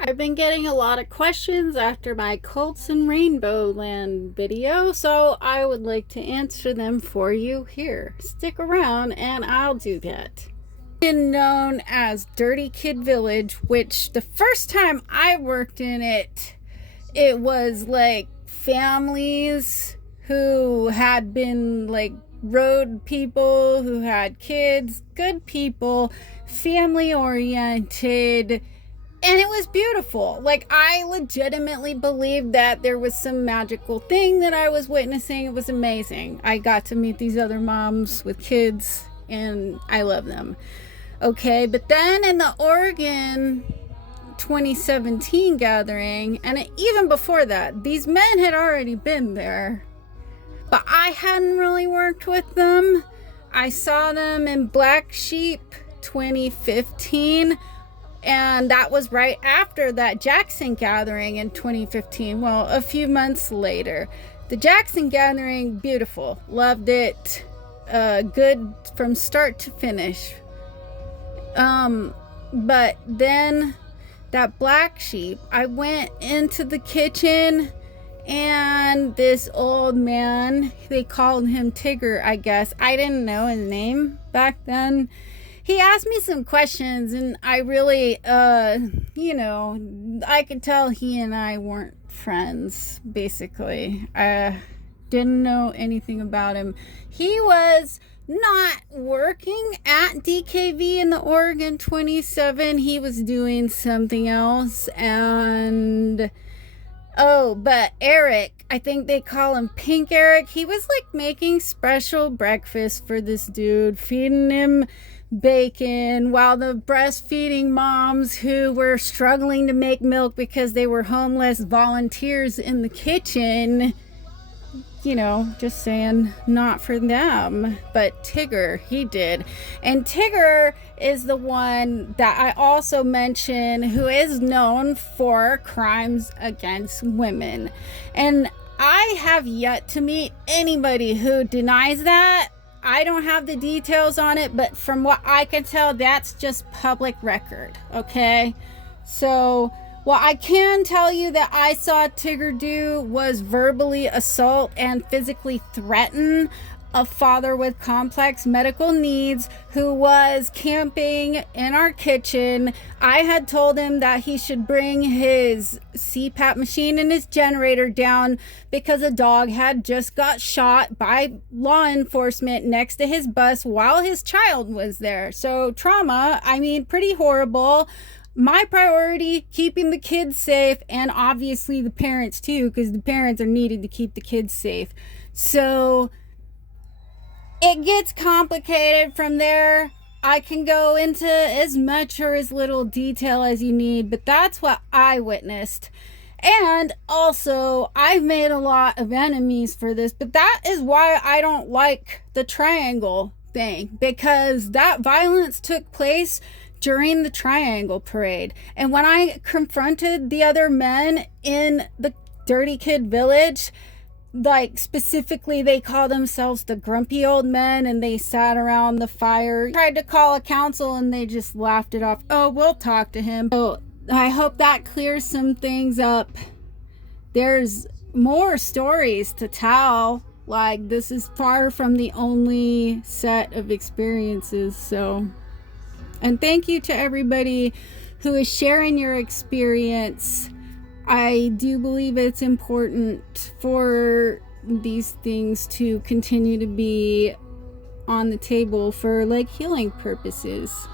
I've been getting a lot of questions after my Cults in Rainbowland video, so I would like to answer them for you here. Stick around and I'll do that. Been known as Dirty Kid Village, which the first time I worked in it, it was like families who had been like road people who had kids, good people, family oriented, and it was beautiful. Like, I legitimately believed that there was some magical thing that I was witnessing. It was amazing. I got to meet these other moms with kids, and I love them. Okay, but then in the Oregon 2017 gathering, and even before that, these men had already been there, but I hadn't really worked with them. I saw them in Black Sheep 2015, and that was right after that Jackson gathering in 2015. Well, a few months later. The Jackson gathering, beautiful. Loved it. Good from start to finish. But then that Black Sheep, I went into the kitchen and this old man, they called him Tigger, I guess. I didn't know his name back then. He asked me some questions, and I really, I could tell he and I weren't friends, basically. I didn't know anything about him. He was not working at DKV in the Oregon 27. He was doing something else, and but Eric, I think they call him Pink Eric, he was like making special breakfast for this dude, feeding him bacon, while the breastfeeding moms who were struggling to make milk because they were homeless volunteers in the kitchen, just saying, not for them. But Tigger, he did. And Tigger is the one that I also mentioned who is known for crimes against women. And I have yet to meet anybody who denies that. I don't have the details on it, but from what I can tell, that's just public record, okay? So what I can tell you that I saw Tigger do was verbally assault and physically threaten a father with complex medical needs who was camping in our kitchen. I had told him that he should bring his CPAP machine and his generator down because a dog had just got shot by law enforcement next to his bus while his child was there. So trauma, pretty horrible. My priority, keeping the kids safe, and obviously the parents too, because the parents are needed to keep the kids safe. So it gets complicated from there. I can go into as much or as little detail as you need, but that's what I witnessed. And also, I've made a lot of enemies for this, but that is why I don't like the triangle thing, because that violence took place during the Triangle Parade. And when I confronted the other men in the Dirty Kid Village, like specifically they call themselves the grumpy old men, and they sat around the fire, tried to call a council, and they just laughed it off. Oh, we'll talk to him. So I hope that clears some things up. There's more stories to tell. Like, this is far from the only set of experiences. So, and thank you to everybody who is sharing your experience. I do believe it's important for these things to continue to be on the table for like healing purposes.